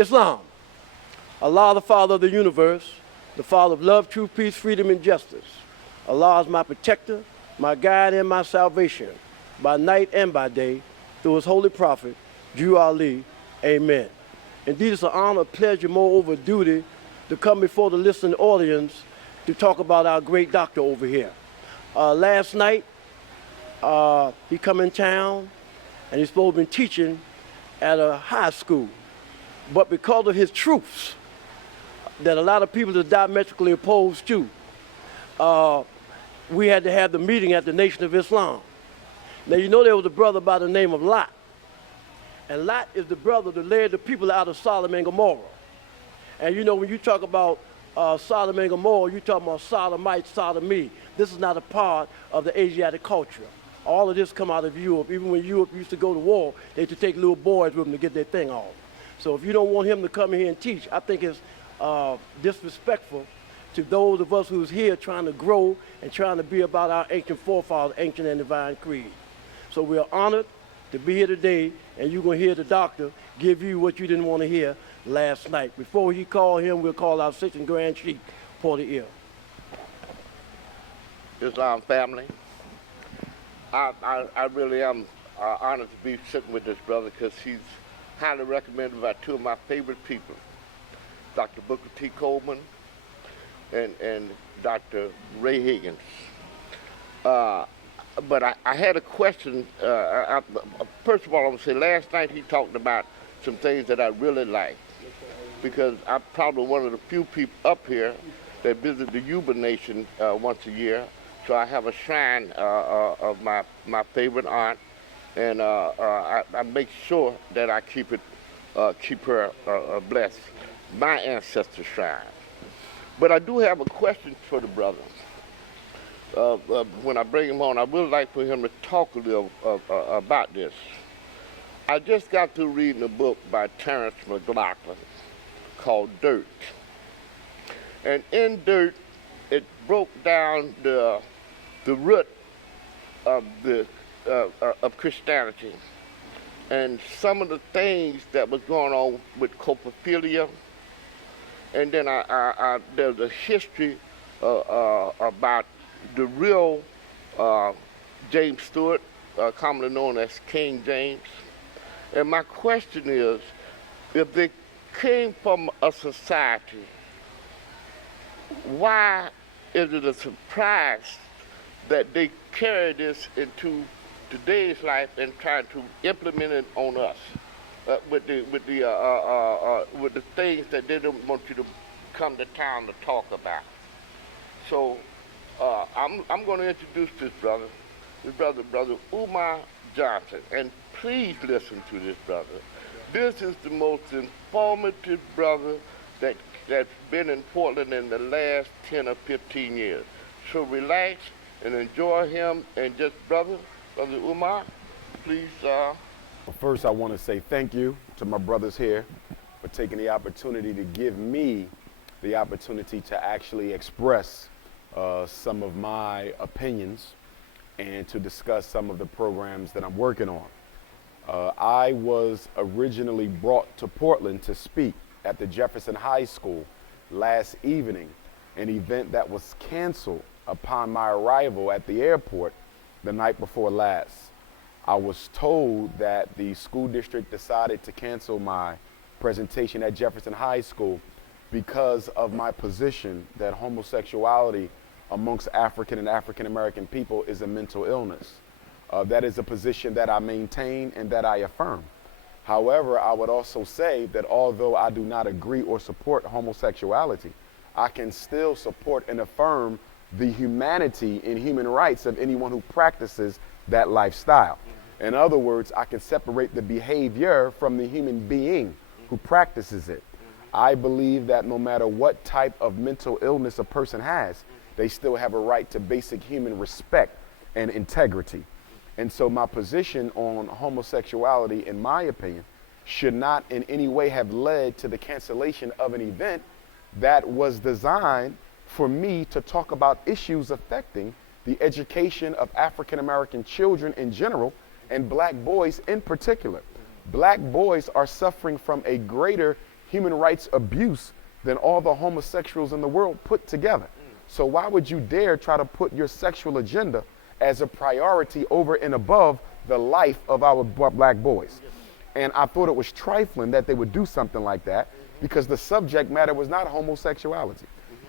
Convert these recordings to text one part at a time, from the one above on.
Islam. Allah, the Father of the universe, the Father of love, truth, peace, freedom, and justice. Allah is my protector, my guide, and my salvation, by night and by day, through his holy prophet, Jew Ali. Amen. Indeed, it's an honor, pleasure, moreover duty, to come before the listening audience to talk about our great doctor over here. Last night, he come in town, and he's supposed to be teaching at a high school. But because of his truths, that a lot of people are diametrically opposed to, we had to have the meeting at the Nation of Islam. Now, you know there was a brother by the name of Lot. And Lot is the brother that led the people out of Sodom and Gomorrah. And you know, when you talk about Sodom and Gomorrah, you talk about sodomite, sodomy. This is not a part of the Asiatic culture. All of this come out of Europe. Even when Europe used to go to war, they used to take little boys with them to get their thing off. So if you don't want him to come here and teach, I think it's disrespectful to those of us who's here trying to grow and trying to be about our ancient forefathers, ancient and divine creed. So we're honored to be here today, and you're going to hear the doctor give you what you didn't want to hear last night. Before he call him, we'll call our sixth and grand sheikh, Porter Ear. Islam family, I really am honored to be sitting with this brother because he's highly recommended by two of my favorite people, Dr. Booker T. Coleman and Dr. Ray Higgins. But I had a question. First of all, I'm going to say last night he talked about some things that I really liked, because I'm probably one of the few people up here that visit the Yuba Nation once a year. So I have a shrine of my favorite aunt, and I make sure that I keep her blessed, my ancestor shrine. But I do have a question for the brother. When I bring him on, I would like for him to talk a little about this. I just got through reading a book by Terrence McLaughlin called Dirt. And in Dirt, it broke down the root of Christianity and some of the things that was going on with coprophilia. And then there's a history about the real James Stewart, commonly known as King James. And my question is, if they came from a society, why is it a surprise that they carry this into today's life and try to implement it on us with the things that they don't want you to come to town to talk about? So I'm going to introduce this brother, brother Umar Johnson, and please listen to this brother. This is the most informative brother that's been in Portland in the last 10 or 15 years. So relax and enjoy him, and just brother Umar, please. First, I want to say thank you to my brothers here for taking the opportunity to give me the opportunity to actually express some of my opinions and to discuss some of the programs that I'm working on. I was originally brought to Portland to speak at the Jefferson High School last evening, an event that was canceled upon my arrival at the airport the night before last. I was told that the school district decided to cancel my presentation at Jefferson High School because of my position that homosexuality amongst African and African American people is a mental illness. That is a position that I maintain and that I affirm. However, I would also say that although I do not agree or support homosexuality, I can still support and affirm the humanity and human rights of anyone who practices that lifestyle. In other words, I can separate the behavior from the human being who practices it. I believe that no matter what type of mental illness a person has, they still have a right to basic human respect and integrity. And so my position on homosexuality, in my opinion, should not in any way have led to the cancellation of an event that was designed for me to talk about issues affecting the education of African American children in general and black boys in particular. Black boys are suffering from a greater human rights abuse than all the homosexuals in the world put together. So why would you dare try to put your sexual agenda as a priority over and above the life of our black boys? And I thought it was trifling that they would do something like that, because the subject matter was not homosexuality.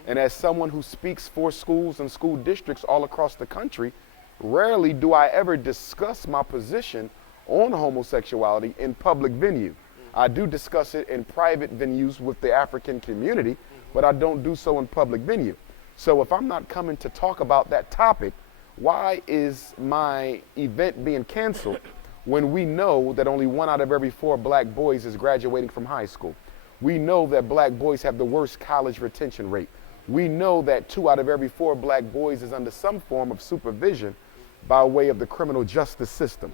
And as someone who speaks for schools and school districts all across the country, rarely do I ever discuss my position on homosexuality in public venue. I do discuss it in private venues with the African community, but I don't do so in public venue. So if I'm not coming to talk about that topic, why is my event being canceled when we know that only 1 out of every 4 black boys is graduating from high school? We know that black boys have the worst college retention rate. We know that 2 out of every 4 black boys is under some form of supervision by way of the criminal justice system.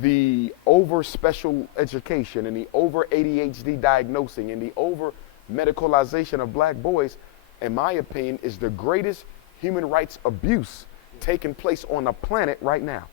The over special education and the over ADHD diagnosing and the over medicalization of black boys, in my opinion, is the greatest human rights abuse taking place on the planet right now.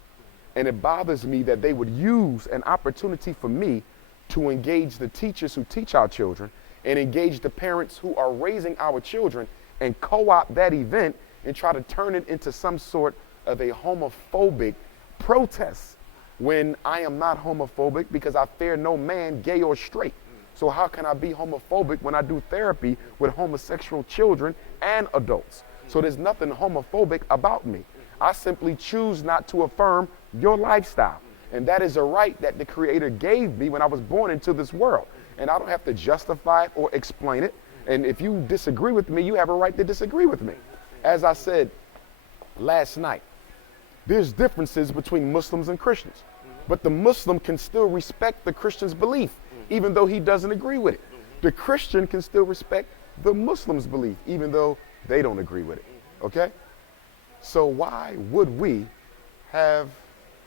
And it bothers me that they would use an opportunity for me to engage the teachers who teach our children and engage the parents who are raising our children and co-opt that event and try to turn it into some sort of a homophobic protest, when I am not homophobic because I fear no man, gay or straight. So how can I be homophobic when I do therapy with homosexual children and adults? So there's nothing homophobic about me. I simply choose not to affirm your lifestyle. And that is a right that the Creator gave me when I was born into this world. And I don't have to justify it or explain it. And if you disagree with me, you have a right to disagree with me. As I said last night, there's differences between Muslims and Christians. But the Muslim can still respect the Christian's belief, even though he doesn't agree with it. The Christian can still respect the Muslim's belief, even though they don't agree with it. Okay? So why would we have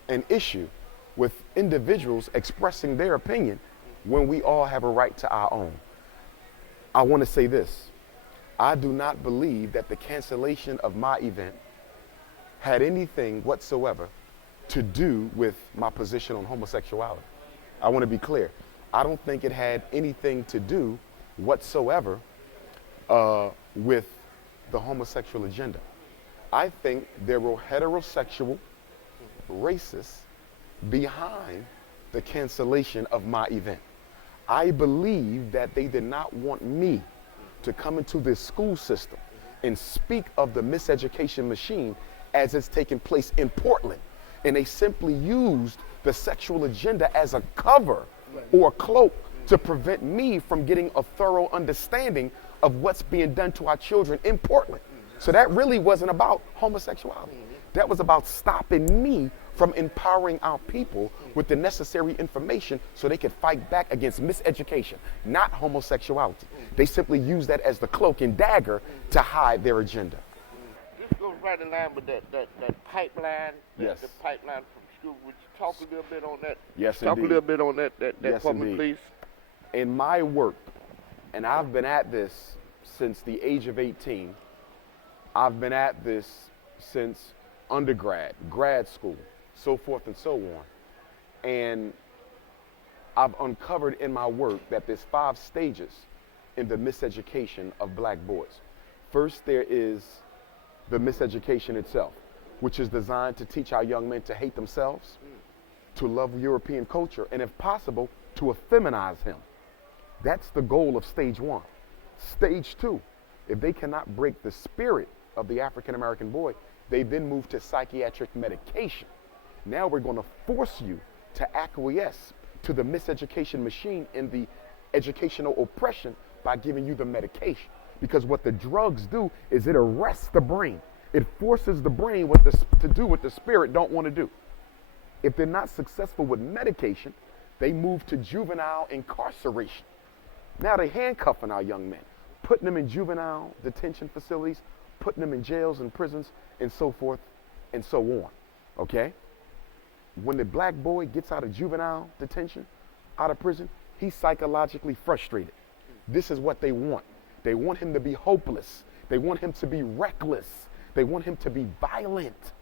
an issue with individuals expressing their opinion when we all have a right to our own? I want to say this. I do not believe that the cancellation of my event had anything whatsoever to do with my position on homosexuality. I want to be clear. I don't think it had anything to do whatsoever with the homosexual agenda. I think there were heterosexual racists behind the cancellation of my event. I believe that they did not want me to come into this school system and speak of the miseducation machine as it's taking place in Portland. And they simply used the sexual agenda as a cover or a cloak to prevent me from getting a thorough understanding of what's being done to our children in Portland. So that really wasn't about homosexuality. That was about stopping me from empowering our people with the necessary information so they could fight back against miseducation, not homosexuality. They simply used that as the cloak and dagger to hide their agenda. This goes right in line with that pipeline. Yes. The pipeline from school. Would you talk a little bit on that? Yes, Talk indeed. a little bit on that Yes, for me, indeed. please. In my work, and I've been at this since the age of 18, I've been at this since undergrad, grad school, so forth and so on. And I've uncovered in my work that there's 5 stages in the miseducation of black boys. First, there is the miseducation itself, which is designed to teach our young men to hate themselves, to love European culture, and if possible, to effeminize him. That's the goal of stage 1. Stage 2, if they cannot break the spirit of the African-American boy, they then move to psychiatric medication. Now we're going to force you to acquiesce to the miseducation machine and the educational oppression by giving you the medication. Because what the drugs do is it arrests the brain. It forces the brain to do what the spirit don't want to do. If they're not successful with medication, they move to juvenile incarceration. Now they're handcuffing our young men, putting them in juvenile detention facilities, putting them in jails and prisons, and so forth and so on, okay? When the black boy gets out of juvenile detention, out of prison, he's psychologically frustrated. This is what they want. They want him to be hopeless. They want him to be reckless. They want him to be violent.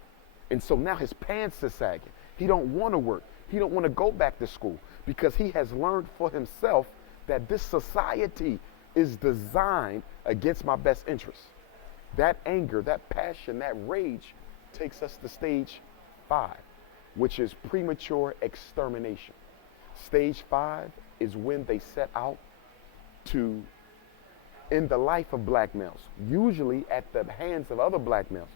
And so now his pants are sagging. He don't want to work. He don't want to go back to school because he has learned for himself that this society is designed against my best interests. That anger, that passion, that rage takes us to stage 5, which is premature extermination. Stage 5 is when they set out to end the life of black males, usually at the hands of other black males,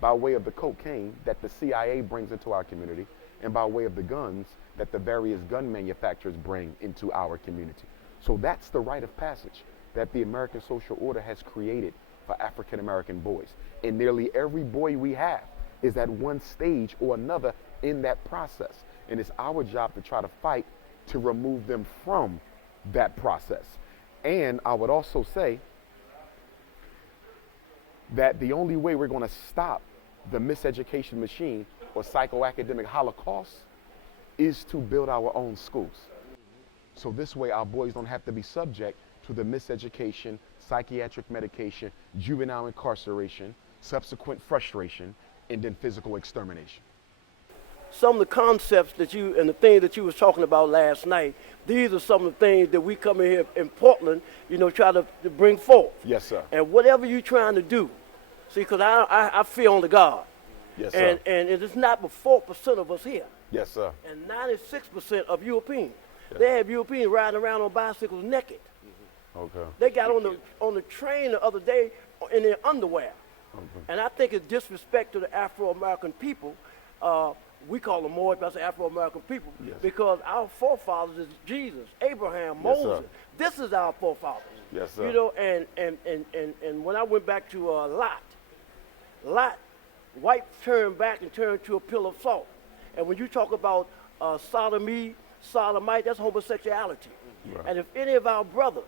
by way of the cocaine that the CIA brings into our community and by way of the guns that the various gun manufacturers bring into our community. So that's the rite of passage that the American social order has created for African American boys. And nearly every boy we have is at one stage or another in that process. And it's our job to try to fight to remove them from that process. And I would also say that the only way we're going to stop the miseducation machine or psychoacademic holocaust is to build our own schools. So this way our boys don't have to be subject to the miseducation, psychiatric medication, juvenile incarceration, subsequent frustration, and then physical extermination. Some of the concepts that you and the things that you was talking about last night, these are some of the things that we come in here in Portland, try to bring forth. Yes, sir. And whatever you're trying to do, see, because I fear on the God. Yes, sir. And it is not but 4% of us here. Yes, sir. And 96% of Europeans. Yes. They have Europeans riding around on bicycles naked. Okay. They got on the train the other day in their underwear. Okay. And I think it's disrespect to the Afro-American people. We call them Moorish, but I say Afro-American people, yes, because our forefathers is Jesus, Abraham, Moses. This is our forefathers. Yes, sir. And when I went back to Lot, white turned back and turned to a pillar of salt. And when you talk about sodomite, that's homosexuality. Right. And if any of our brothers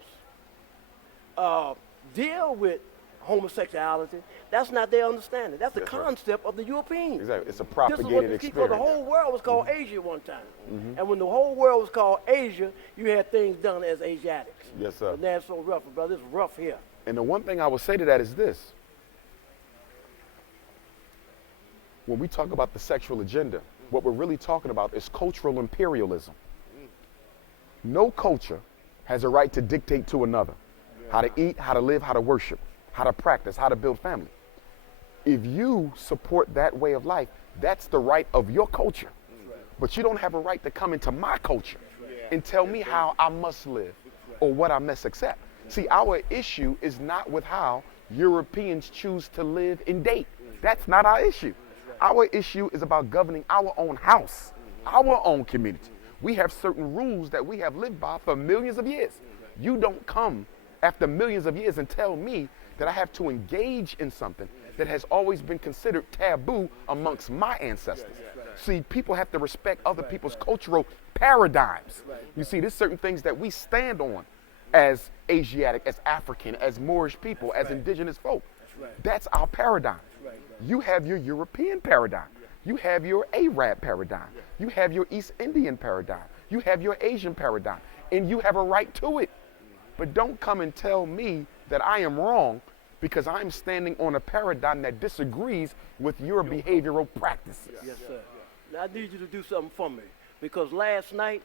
deal with homosexuality, that's not their understanding. That's the concept of the Europeans. Exactly. It's a propagated experience. Because the whole world was called Asia one time. And when the whole world was called Asia, you had things done as Asiatics. Yes, sir. And that's so rough, brother. It's rough here. And the one thing I would say to that is this. When we talk about the sexual agenda, what we're really talking about is cultural imperialism. No culture has a right to dictate to another how to eat, how to live, how to worship, how to practice, how to build family. If you support that way of life, that's the right of your culture. But you don't have a right to come into my culture and tell me how I must live or what I must accept. See, our issue is not with how Europeans choose to live and date. That's not our issue. Our issue is about governing our own house, our own community. We have certain rules that we have lived by for millions of years. You don't come after millions of years and tell me that I have to engage in something that has always been considered taboo amongst my ancestors. See, people have to respect other people's cultural paradigms. You see, there's certain things that we stand on as Asiatic, as African, as Moorish people, as indigenous folk. That's our paradigm. You have your European paradigm. You have your Arab paradigm. You have your East Indian paradigm. You have your Asian paradigm. And you have a right to it. But don't come and tell me that I am wrong because I'm standing on a paradigm that disagrees with your behavioral practices. Yes, sir. Now, I need you to do something for me because last night,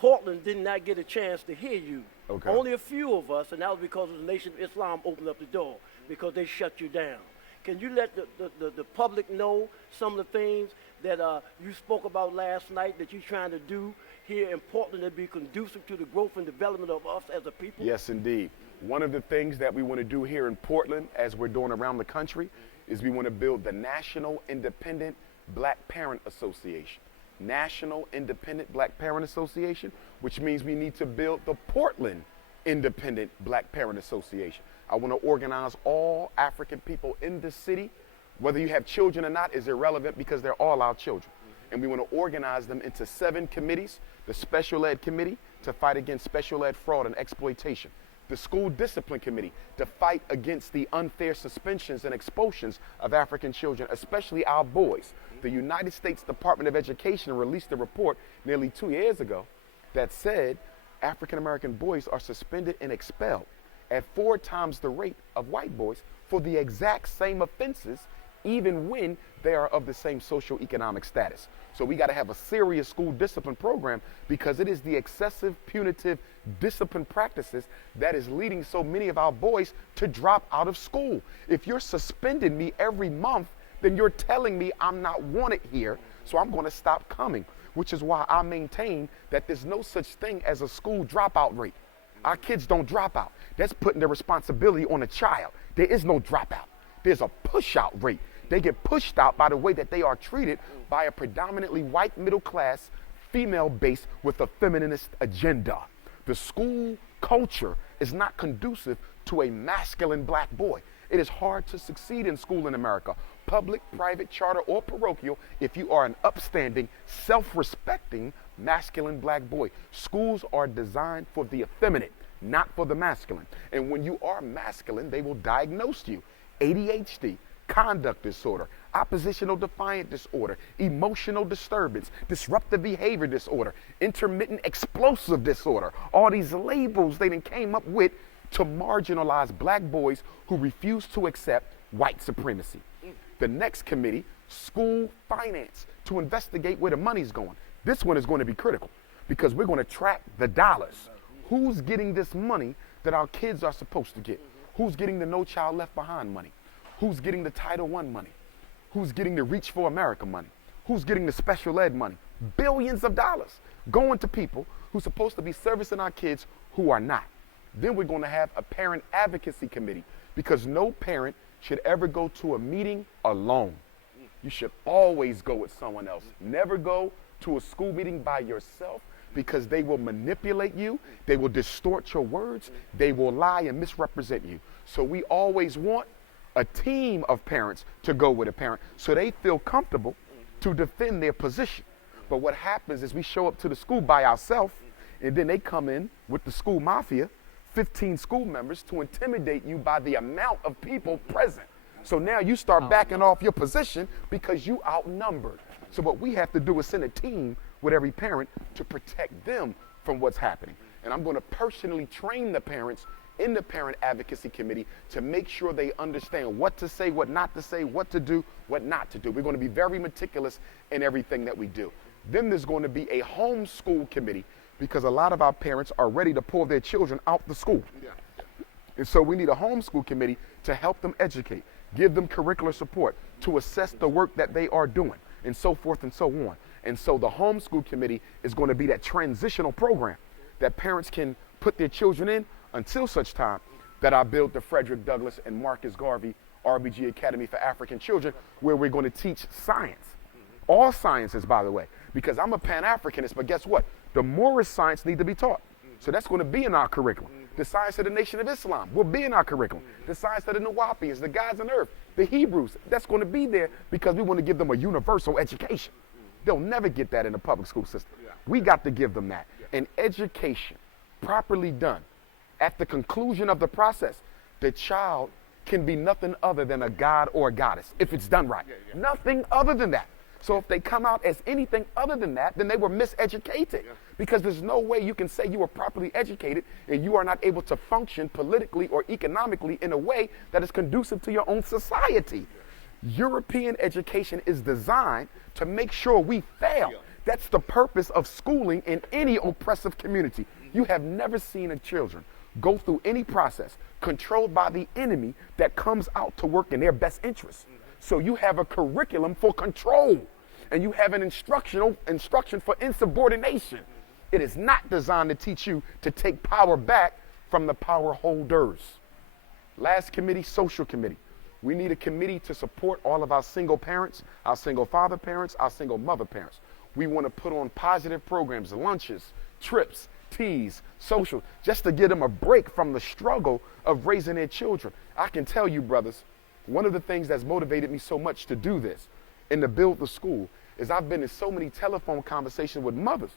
Portland did not get a chance to hear you. Okay. Only a few of us, and that was because the Nation of Islam opened up the door because they shut you down. Can you let the public know some of the things that you spoke about last night that you're trying to do here in Portland to be conducive to the growth and development of us as a people? Yes, indeed. One of the things that we want to do here in Portland, as we're doing around the country, is we want to build the National Independent Black Parent Association. National Independent Black Parent Association, which means we need to build the Portland Independent Black Parent Association. I want to organize all African people in the city. Whether you have children or not is irrelevant because they're all our children. And we want to organize them into 7 committees. The Special Ed Committee to fight against special ed fraud and exploitation. The School Discipline Committee to fight against the unfair suspensions and expulsions of African children, especially our boys. The United States Department of Education released a report nearly 2 years ago that said African American boys are suspended and expelled at 4 times the rate of white boys for the exact same offenses even when they are of the same socioeconomic status. So we got to have a serious school discipline program, because it is the excessive punitive discipline practices that is leading so many of our boys to drop out of school. If you're suspending me every month, then you're telling me I'm not wanted here, so I'm going to stop coming, which is why I maintain that there's no such thing as a school dropout rate. Our kids don't drop out. That's putting the responsibility on a child. There is no dropout. There's a push out rate. They get pushed out by the way that they are treated by a predominantly white middle class female base with a feminist agenda. The school culture is not conducive to a masculine black boy. It is hard to succeed in school in America, public, private, charter, or parochial, if you are an upstanding, self-respecting, masculine black boy. Schools are designed for the effeminate, not for the masculine. And when you are masculine, they will diagnose you. ADHD, conduct disorder, oppositional defiant disorder, emotional disturbance, disruptive behavior disorder, intermittent explosive disorder. All these labels they done came up with to marginalize black boys who refuse to accept white supremacy. The next committee, school finance, to investigate where the money's going. This one is going to be critical, because we're going to track the dollars. Who's getting this money that our kids are supposed to get? Who's getting the No Child Left Behind money? Who's getting the Title I money? Who's getting the Reach for America money? Who's getting the special ed money? Billions of dollars going to people who's supposed to be servicing our kids who are not. Then we're going to have a parent advocacy committee, because no parent should ever go to a meeting alone. You should always go with someone else. Never go to a school meeting by yourself, because they will manipulate you, they will distort your words, they will lie and misrepresent you. So we always want a team of parents to go with a parent, so they feel comfortable to defend their position. But what happens is we show up to the school by ourselves, and then they come in with the school mafia, 15 school members, to intimidate you by the amount of people present. So now you start backing off your position because you outnumbered. So what we have to do is send a team with every parent to protect them from what's happening. And I'm going to personally train the parents in the parent advocacy committee to make sure they understand what to say, what not to say, what to do, what not to do. We're going to be very meticulous in everything that we do. Then there's going to be a homeschool committee, because a lot of our parents are ready to pull their children out the school. And so we need a homeschool committee to help them educate, give them curricular support, to assess the work that they are doing, and so forth and so on. And so the homeschool committee is going to be that transitional program that parents can put their children in until such time that I build the Frederick Douglass and Marcus Garvey RBG Academy for African Children, where we're going to teach science. All sciences, by the way, because I'm a Pan-Africanist, but guess what? The Moorish science need to be taught. So that's going to be in our curriculum. The science of the Nation of Islam will be in our curriculum. The science of the Nawapians, the gods on earth, the Hebrews, that's going to be there, because we want to give them a universal education. They'll never get that in the public school system. We got to give them that. And education, properly done, at the conclusion of the process, the child can be nothing other than a god or a goddess, if it's done right. Nothing other than that. So if they come out as anything other than that, then they were miseducated. Because there's no way you can say you were properly educated and you are not able to function politically or economically in a way that is conducive to your own society. European education is designed to make sure we fail. That's the purpose of schooling in any oppressive community. You have never seen a children go through any process controlled by the enemy that comes out to work in their best interest. So you have a curriculum for control, and you have an instruction for insubordination. It is not designed to teach you to take power back from the power holders. Last committee, social committee. We need a committee to support all of our single parents, our single father parents, our single mother parents. We want to put on positive programs, lunches, trips, teas, social, just to give them a break from the struggle of raising their children. I can tell you, brothers, one of the things that's motivated me so much to do this and to build the school is I've been in so many telephone conversations with mothers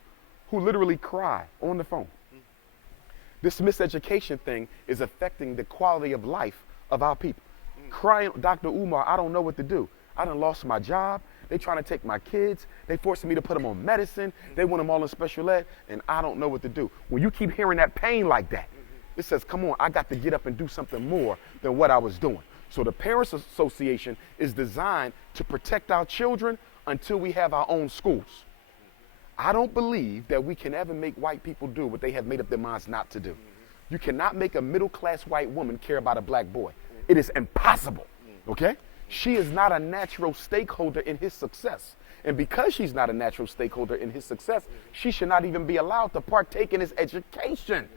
who literally cry on the phone. This miseducation thing is affecting the quality of life of our people. Crying, Dr. Umar, I don't know what to do. I done lost my job. They trying to take my kids. They forcing me to put them on medicine. They want them all in special ed, and I don't know what to do. When you keep hearing that pain like that, it says, come on, I got to get up and do something more than what I was doing. So the Parents Association is designed to protect our children until we have our own schools. I don't believe that we can ever make white people do what they have made up their minds not to do. You cannot make a middle-class white woman care about a black boy. It is impossible, okay? She is not a natural stakeholder in his success. And because she's not a natural stakeholder in his success, she should not even be allowed to partake in his education.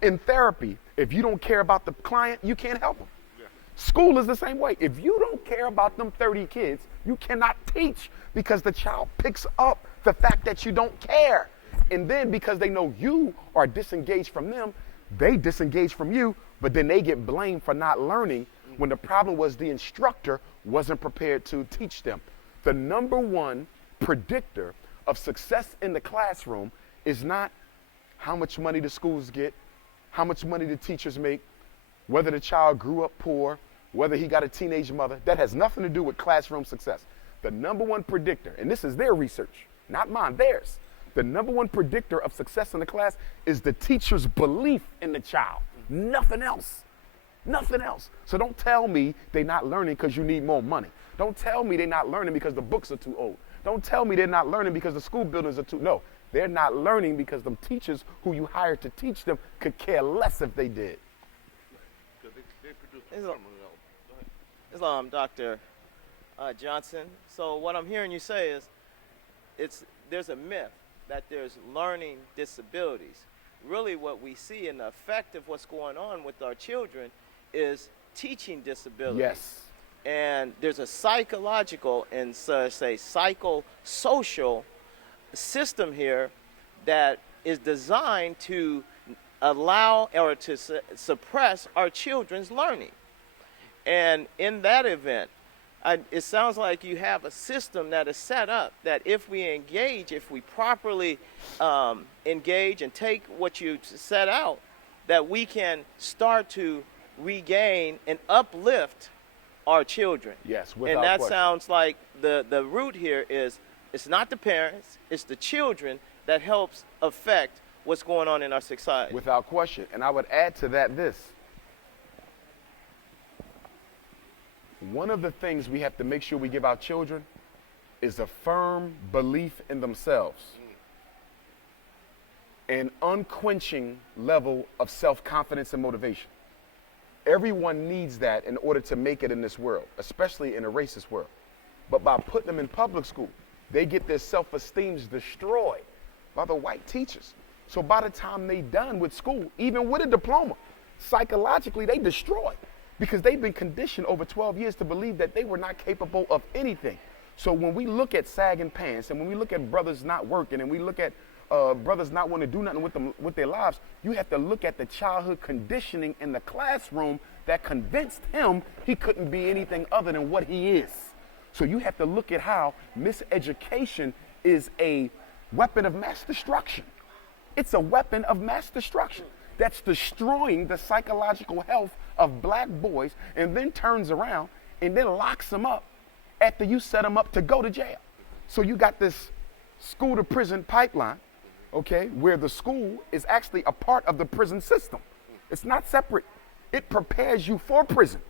In therapy, if you don't care about the client, you can't help him. School is the same way. If you don't care about them 30 kids, you cannot teach, because the child picks up the fact that you don't care. And then because they know you are disengaged from them, they disengage from you, but then they get blamed for not learning when the problem was the instructor wasn't prepared to teach them. The number one predictor of success in the classroom is not how much money the schools get, how much money the teachers make, whether the child grew up poor, whether he got a teenage mother. That has nothing to do with classroom success. The number one predictor, and this is their research, not mine, theirs. The number one predictor of success in the class is the teacher's belief in the child. Nothing else. Nothing else. So don't tell me they're not learning because you need more money. Don't tell me they're not learning because the books are too old. Don't tell me they're not learning because the school buildings are too, no. They're not learning because them teachers who you hired to teach them could care less if they did. Islam, Dr. Johnson. So what I'm hearing you say is there's a myth that there's learning disabilities. Really what we see in the effect of what's going on with our children is teaching disabilities. Yes. And there's a psychological and say psychosocial system here that is designed to allow or to suppress our children's learning. And in that event, it sounds like you have a system that is set up that if we properly engage and take what you set out, that we can start to regain and uplift our children. Yes, without And that question. sounds like the root here is it's not the parents, it's the children that helps affect what's going on in our society. Without question. And I would add to that this. One of the things we have to make sure we give our children is a firm belief in themselves, an unquenching level of self-confidence and motivation. Everyone needs that in order to make it in this world, especially in a racist world. But by putting them in public school, they get their self-esteem destroyed by the white teachers. So by the time they done with school, even with a diploma, psychologically they destroyed, because they've been conditioned over 12 years to believe that they were not capable of anything. So when we look at sagging pants, and when we look at brothers not working, and we look at brothers not wanting to do nothing with their lives, you have to look at the childhood conditioning in the classroom that convinced him he couldn't be anything other than what he is. So you have to look at how miseducation is a weapon of mass destruction. It's a weapon of mass destruction that's destroying the psychological health of black boys, and then turns around and then locks them up after you set them up to go to jail. So you got this school to prison pipeline, okay, where the school is actually a part of the prison system. It's not separate. It prepares you for prison.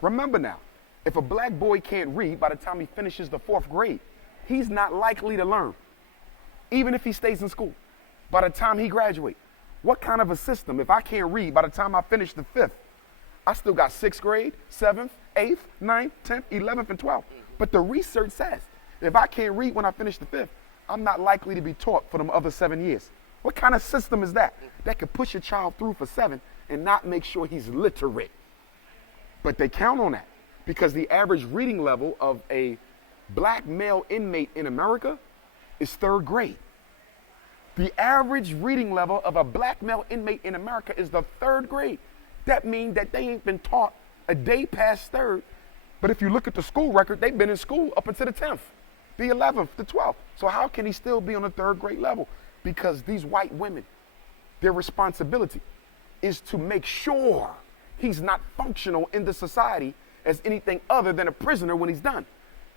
Remember now, if a black boy can't read by the time he finishes the 4th grade, he's not likely to learn, even if he stays in school. By the time he graduates, what kind of a system, if I can't read by the time I finish the 5th, I still got 6th grade, 7th, 8th, 9th, 10th, 11th, and 12th. But the research says, if I can't read when I finish the 5th, I'm not likely to be taught for them other 7 years. What kind of system is that? That could push a child through for 7 and not make sure he's literate. But they count on that, because the average reading level of a black male inmate in America is 3rd grade. The average reading level of a black male inmate in America is the 3rd grade. That means that they ain't been taught a day past 3rd. But if you look at the school record, they've been in school up until the 10th, the 11th, the 12th. So how can he still be on the 3rd grade level? Because these white women, their responsibility is to make sure he's not functional in the society as anything other than a prisoner when he's done.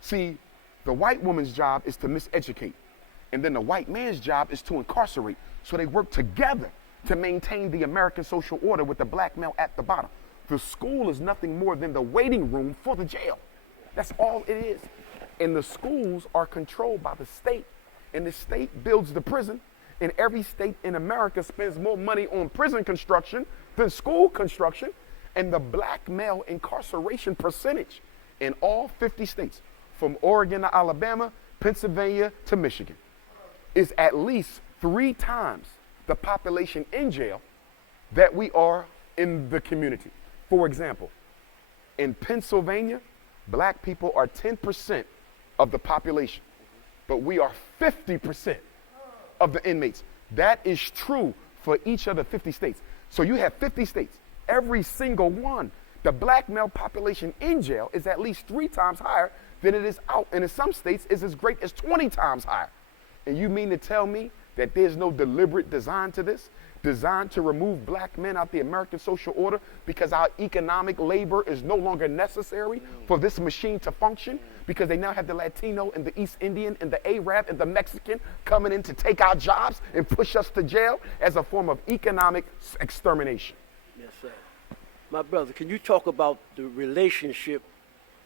See, the white woman's job is to miseducate. And then the white man's job is to incarcerate. So they work together to maintain the American social order with the black male at the bottom. The school is nothing more than the waiting room for the jail. That's all it is. And the schools are controlled by the state, and the state builds the prison, and every state in America spends more money on prison construction than school construction, and the black male incarceration percentage in all 50 states, from Oregon to Alabama, Pennsylvania to Michigan, is at least 3 times the population in jail that we are in the community. For example, in Pennsylvania, black people are 10% of the population, but we are 50% of the inmates. That is true for each of the 50 states. So you have 50 states, every single one. The black male population in jail is at least 3 times higher than it is out, and in some states is as great as 20 times higher. And you mean to tell me that there's no deliberate design to this? Designed to remove black men out the American social order because our economic labor is no longer necessary for this machine to function, because they now have the Latino and the East Indian and the Arab and the Mexican coming in to take our jobs and push us to jail as a form of economic extermination. Yes, sir. My brother, can you talk about the relationship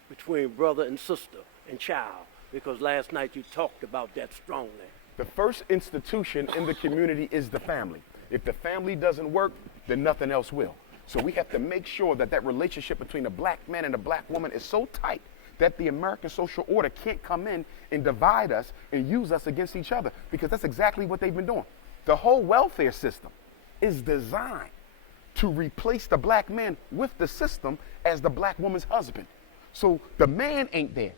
between brother and sister and child? Because last night you talked about that strongly. The first institution in the community is the family. If the family doesn't work, then nothing else will. So we have to make sure that that relationship between a black man and a black woman is so tight that the American social order can't come in and divide us and use us against each other, because that's exactly what they've been doing. The whole welfare system is designed to replace the black man with the system as the black woman's husband. So the man ain't there,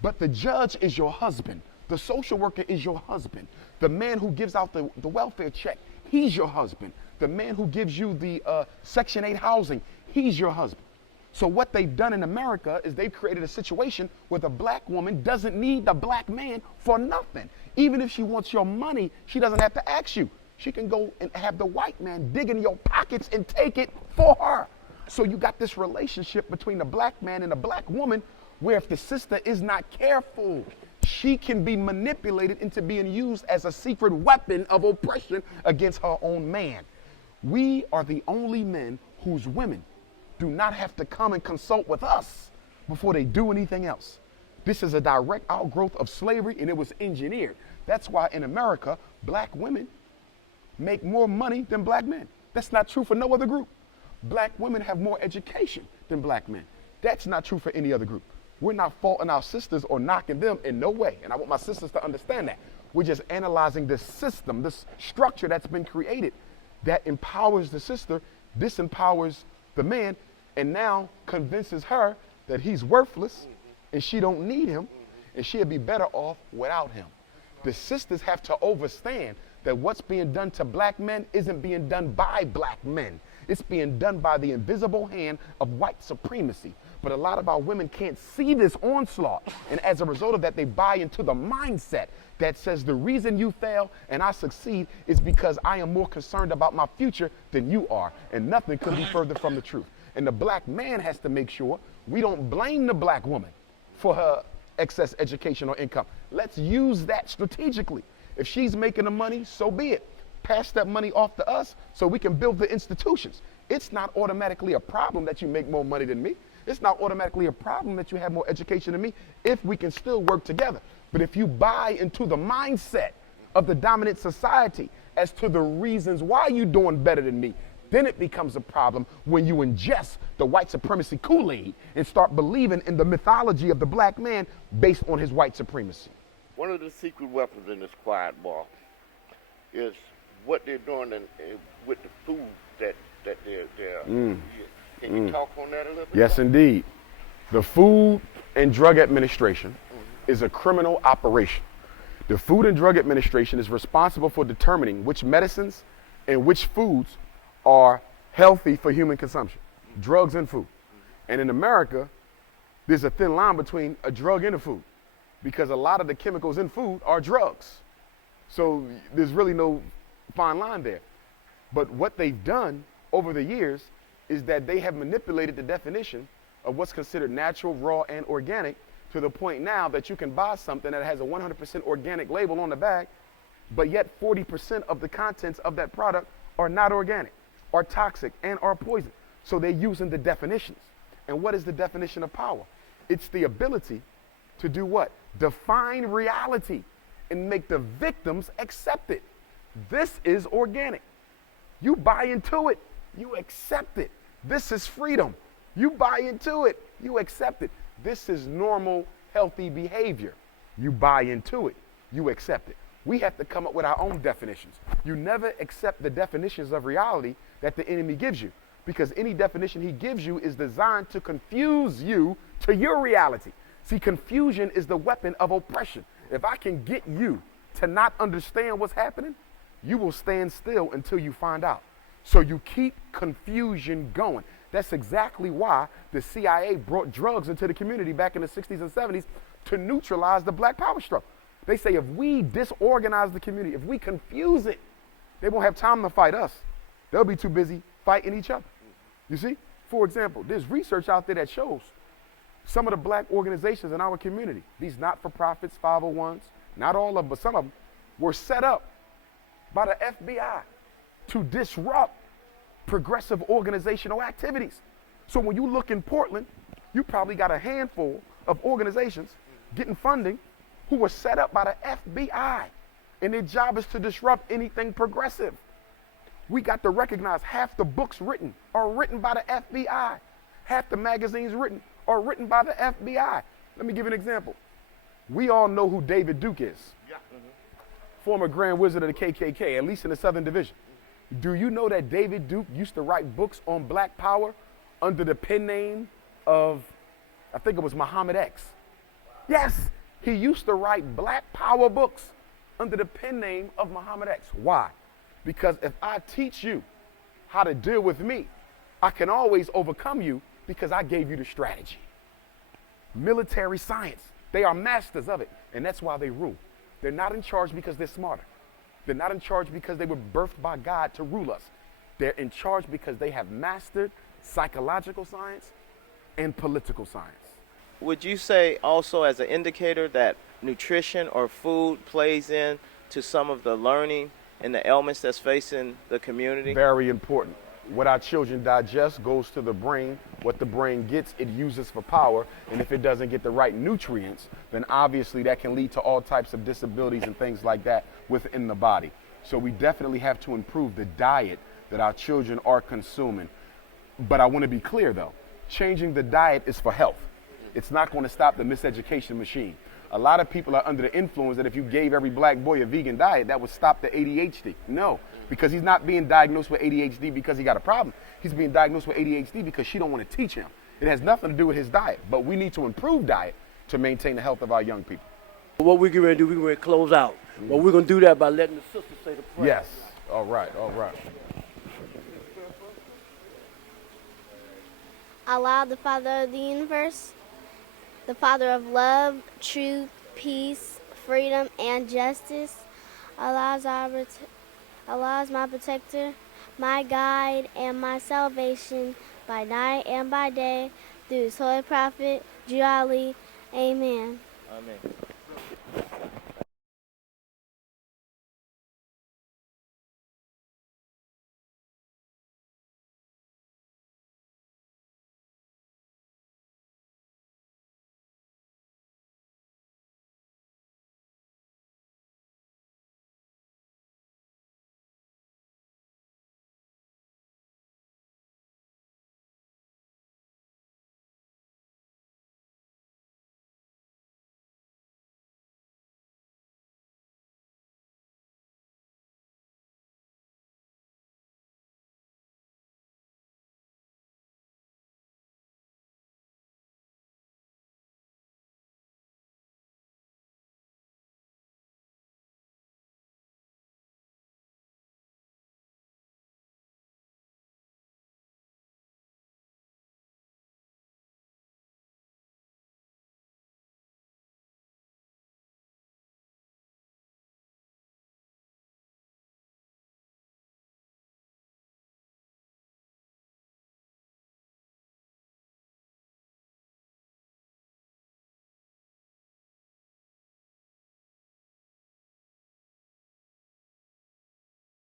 but the judge is your husband. The social worker is your husband. The man who gives out the welfare check, he's your husband. The man who gives you the Section 8 housing, he's your husband. So what they've done in America is they've created a situation where the black woman doesn't need the black man for nothing. Even if she wants your money, she doesn't have to ask you. She can go and have the white man dig in your pockets and take it for her. So you got this relationship between the black man and the black woman where if the sister is not careful, she can be manipulated into being used as a secret weapon of oppression against her own man. We are the only men whose women do not have to come and consult with us before they do anything else. This is a direct outgrowth of slavery, and it was engineered. That's why in America, black women make more money than black men. That's not true for no other group. Black women have more education than black men. That's not true for any other group. We're not faulting our sisters or knocking them in no way. And I want my sisters to understand that. We're just analyzing this system, this structure that's been created that empowers the sister, disempowers the man, and now convinces her that he's worthless and she don't need him and she'll be better off without him. The sisters have to understand that what's being done to black men isn't being done by black men. It's being done by the invisible hand of white supremacy. But a lot of our women can't see this onslaught. And as a result of that, they buy into the mindset that says the reason you fail and I succeed is because I am more concerned about my future than you are. And nothing could be further from the truth. And the black man has to make sure we don't blame the black woman for her excess education or income. Let's use that strategically. If she's making the money, so be it. Pass that money off to us so we can build the institutions. It's not automatically a problem that you make more money than me. It's not automatically a problem that you have more education than me if we can still work together. But if you buy into the mindset of the dominant society as to the reasons why you're doing better than me, then it becomes a problem when you ingest the white supremacy Kool-Aid and start believing in the mythology of the black man based on his white supremacy. One of the secret weapons in this quiet ball is what they're doing with the food that they're Can you talk on that a little bit? Yes, indeed. The Food and Drug Administration is a criminal operation. The Food and Drug Administration is responsible for determining which medicines and which foods are healthy for human consumption, drugs and food. And in America, there's a thin line between a drug and a food because a lot of the chemicals in food are drugs. So there's really no fine line there. But what they've done over the years is that they have manipulated the definition of what's considered natural, raw, and organic to the point now that you can buy something that has a 100% organic label on the bag, but yet 40% of the contents of that product are not organic, are toxic, and are poison. So they're using the definitions. And what is the definition of power? It's the ability to do what? Define reality and make the victims accept it. This is organic. You buy into it, you accept it. This is freedom. You buy into it, you accept it. This is normal, healthy behavior. You buy into it, you accept it. We have to come up with our own definitions. You never accept the definitions of reality that the enemy gives you, because any definition he gives you is designed to confuse you to your reality. See, confusion is the weapon of oppression. If I can get you to not understand what's happening, you will stand still until you find out. So you keep confusion going. That's exactly why the CIA brought drugs into the community back in the 60s and 70s to neutralize the black power struggle. They say if we disorganize the community, if we confuse it, they won't have time to fight us. They'll be too busy fighting each other. You see? For example, there's research out there that shows some of the black organizations in our community, these not-for-profits, 501s, not all of them, but some of them, were set up by the FBI to disrupt progressive organizational activities. So when you look in Portland, you probably got a handful of organizations getting funding who were set up by the FBI, and their job is to disrupt anything progressive. We got to recognize half the books written are written by the FBI. Half the magazines written are written by the FBI. Let me give you an example. We all know who David Duke is. Yeah. Former Grand Wizard of the KKK, at least in the Southern Division. Do you know that David Duke used to write books on black power under the pen name of, I think it was Muhammad X? Yes, he used to write black power books under the pen name of Muhammad X. Why? Because if I teach you how to deal with me, I can always overcome you because I gave you the strategy. Military science, they are masters of it, and that's why they rule. They're not in charge because they're smarter. They're not in charge because they were birthed by God to rule us. They're in charge because they have mastered psychological science and political science. Would you say also as an indicator that nutrition or food plays in to some of the learning and the ailments that's facing the community? Very important. What our children digest goes to the brain. What the brain gets, it uses for power. And if it doesn't get the right nutrients, then obviously that can lead to all types of disabilities and things like that within the body. So we definitely have to improve the diet that our children are consuming. But I want to be clear though, changing the diet is for health. It's not going to stop the miseducation machine. A lot of people are under the influence that if you gave every black boy a vegan diet, that would stop the ADHD. No, because he's not being diagnosed with ADHD because he got a problem. He's being diagnosed with ADHD because she don't want to teach him. It has nothing to do with his diet, but we need to improve diet to maintain the health of our young people. What we're going to do, we're going to close out. But we're going to do that by letting the sister say the prayer. Yes. All right. All right. Allah, the Father of the universe, the Father of love, truth, peace, freedom, and justice. Allah is my protector, my guide, and my salvation by night and by day through His holy prophet, Amen. Amen.